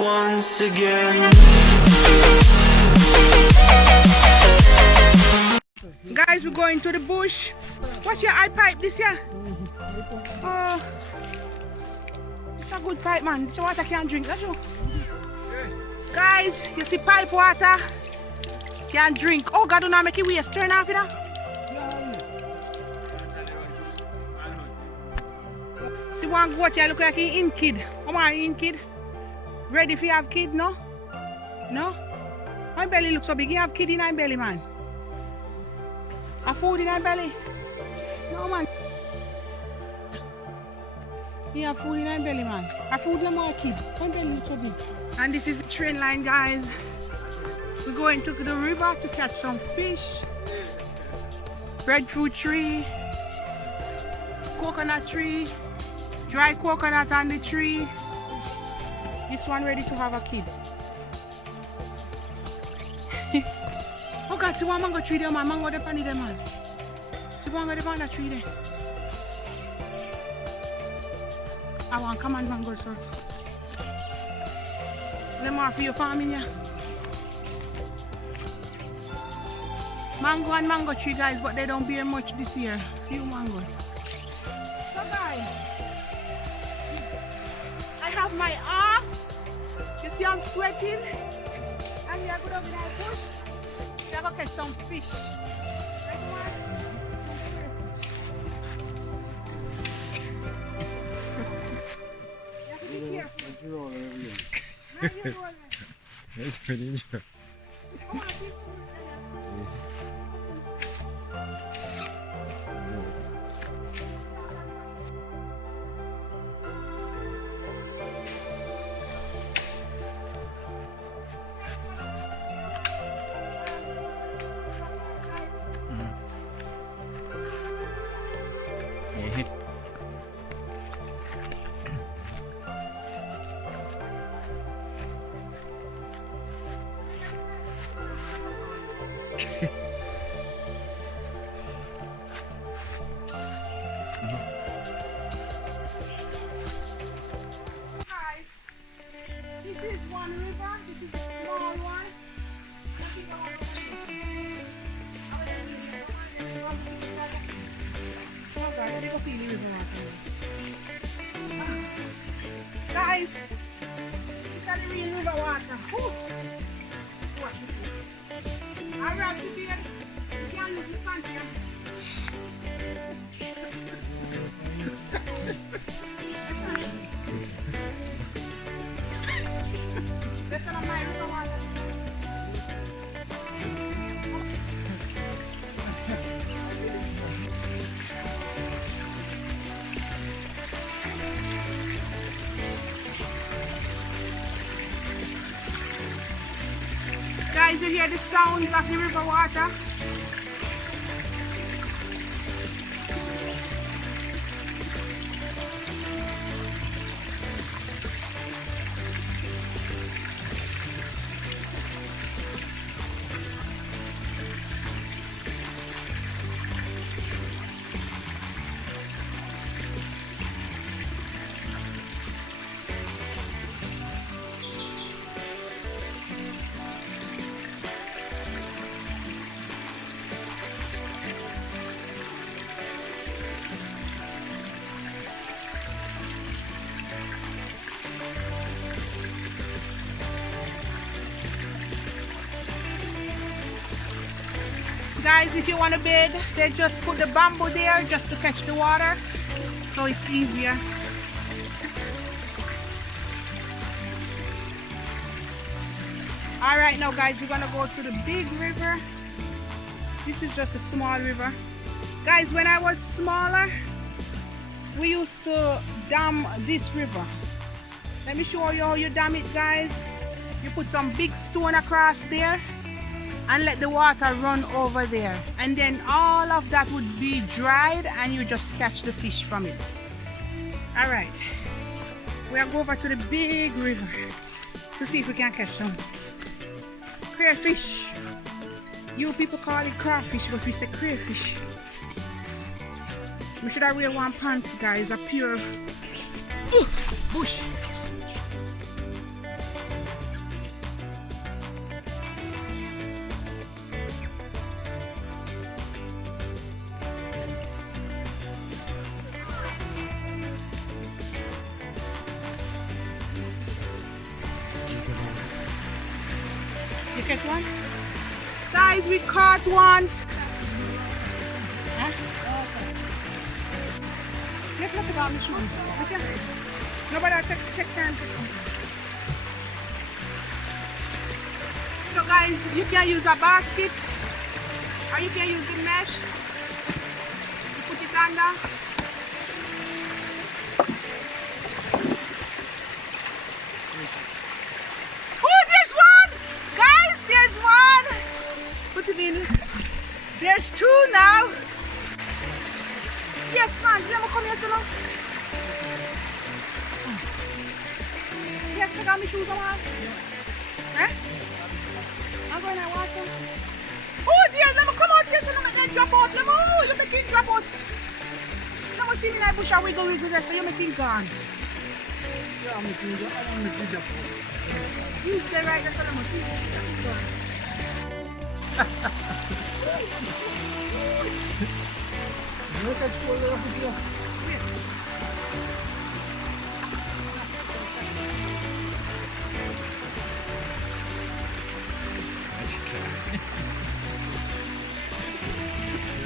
once again. Guys, we're going to the bush. Watch your eye pipe this year. Oh, it's a good pipe, man. This water can't drink, that's all. Guys, you see pipe water? Can't drink. Oh God, do not make it waste. Turn off it now. See one goat here look like he in kid. Come on, in kid. Ready if you have kid, no? No? My belly looks so big. You have kid in my belly, man. A food in my belly? No, man. You have food in my belly, man. A food in my kid. My belly looks so big. And this is the train line, guys. We're going to the river to catch some fish. Breadfruit tree. Coconut tree. Dry coconut on the tree. This one ready to have a kid. Oh God, see one mango tree there, man. Mango there, there, man. See one mango there, tree there. I want common mango, sir. Let me for your farming here. Mango and mango tree, guys, but they don't bear much this year. Few mangoes. So guys, I have my arm. You see I'm sweating. And we are going over in the bush. We are going to catch some fish. You have to be careful. That's pretty interesting. This is one river, this is a small one. Oh God, let me go feel the river water. Guys, this is the real river water. Watch this. Alright, today, you can't use the pantry. Listen to my river water. Guys, you hear the sounds of the river water? Guys, if you want to bathe, they just put the bamboo there just to catch the water, so it's easier. Alright, now guys, we're gonna go to the big river. This is just a small river. Guys, when I was smaller, we used to dam this river. Let me show you how you dam it, guys. You put some big stone across there and let the water run over there, and then all of that would be dried and you just catch the fish from it. All right, we are going over to the big river to see if we can catch some crayfish. You people call it crawfish, but we say crayfish. We should have wear one pants, guys, a pure bush. catch one? Guys, we caught one. Huh? Let's look about the shoes. Okay? Nobody take time to come. So guys, you can use a basket or you can use the mesh. You put it under. Oh, there's one! Guys, there's one! Put it in. There's two now. Yes, man. Let me come here, son. Yes, take out my shoes, man. Eh? I'm going to watch them. Oh, dear, let me come out here, so let me drop out. Let me, oh, you make it drop out. Let me see me in the bush and wiggle there, so you make it gone. Yeah, I'm making it. I don't make it drop out. You stay right there, so let me see. No catch cold of it here.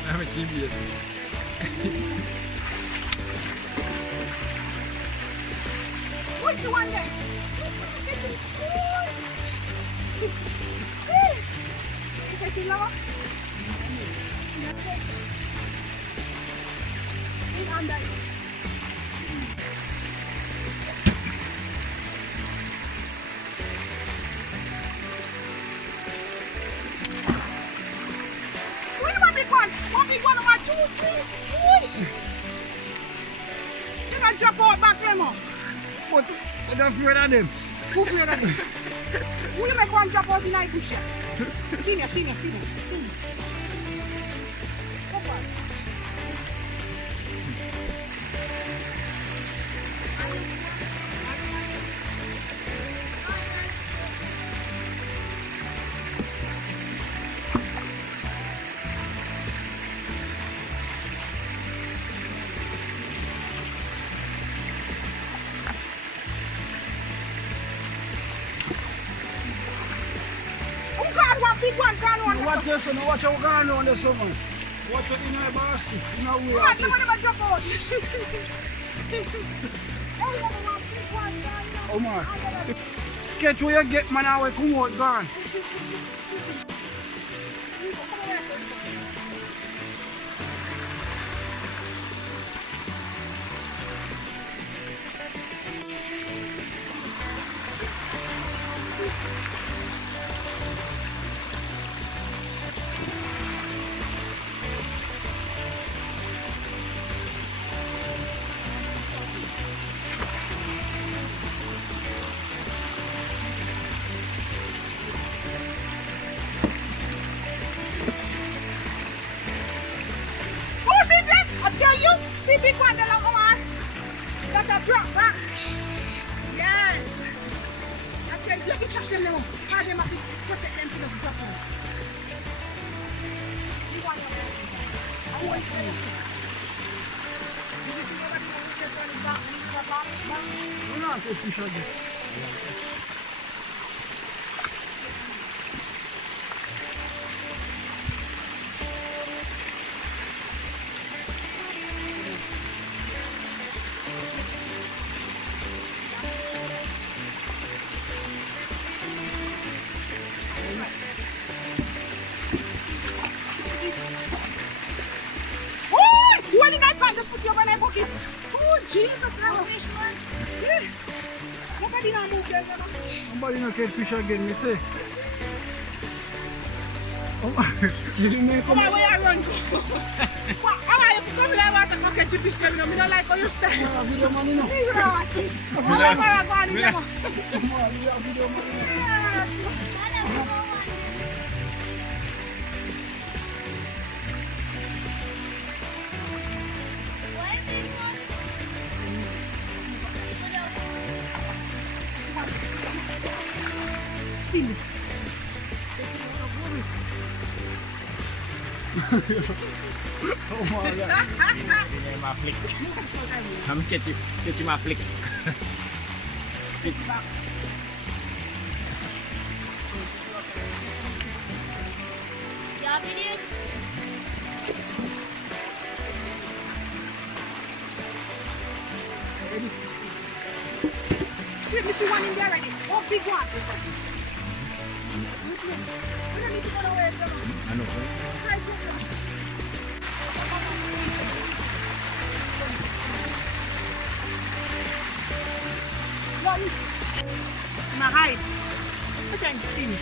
I'm a genius. What's the one there? Is that your lover? In under it. Who you want big one? One big one or two, three? You can drop out back them up. But I'm afraid of them. Who afraid of this? Who you make one drop out in the bush? See me. Go for it. Who got one big one? Got one. Watch this one. Watch how we're going on this one. Watch it in our basket. In our way. What? Never drop out. Oh, man. Catch where you get, man. I will come out gone. Oh, see that? I tell you, see big one, the long one. Got a drop back. Yes. I tell you, let me touch them now. How them have to protect them to the drop out. You want them? I want them. You think nobody wants to just run it back, leave it back? We're not going to fish again. Oh, you want in that pan? Just put your one in the bucket. Oh, Jesus, now. Yeah. Nobody now move there, you know. Somebody not catch fish again, me say. Oh, you didn't make Come on, where you run? What? How are you coming there? Want to go catch a fish? Them, you know, me don't like how you style. video man, you know. You know what? How am I going to do? Come on, you have video man, you know. See me. Oh my God. Ini mah flick. Kami cuci mah flick. Wait, me see one in there already. Oh, big one. We don't need to go nowhere, so. I know. Right here, so. What? My hide. What time to see me?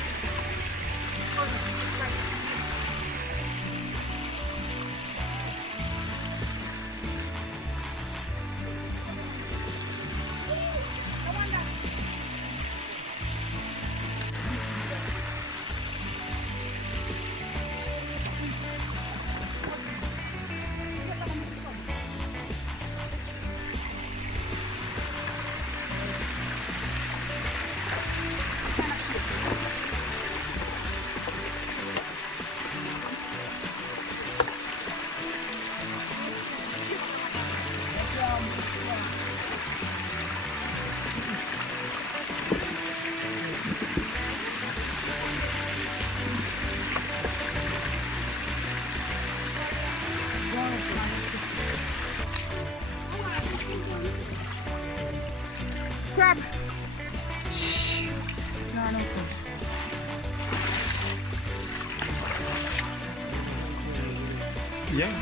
Crab. No, no. Yeah.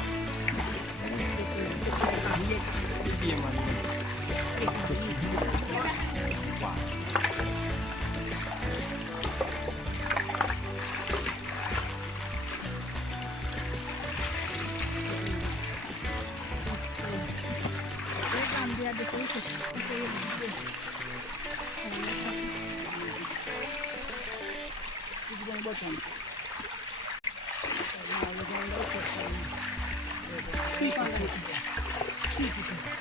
Keep on going. Keep it.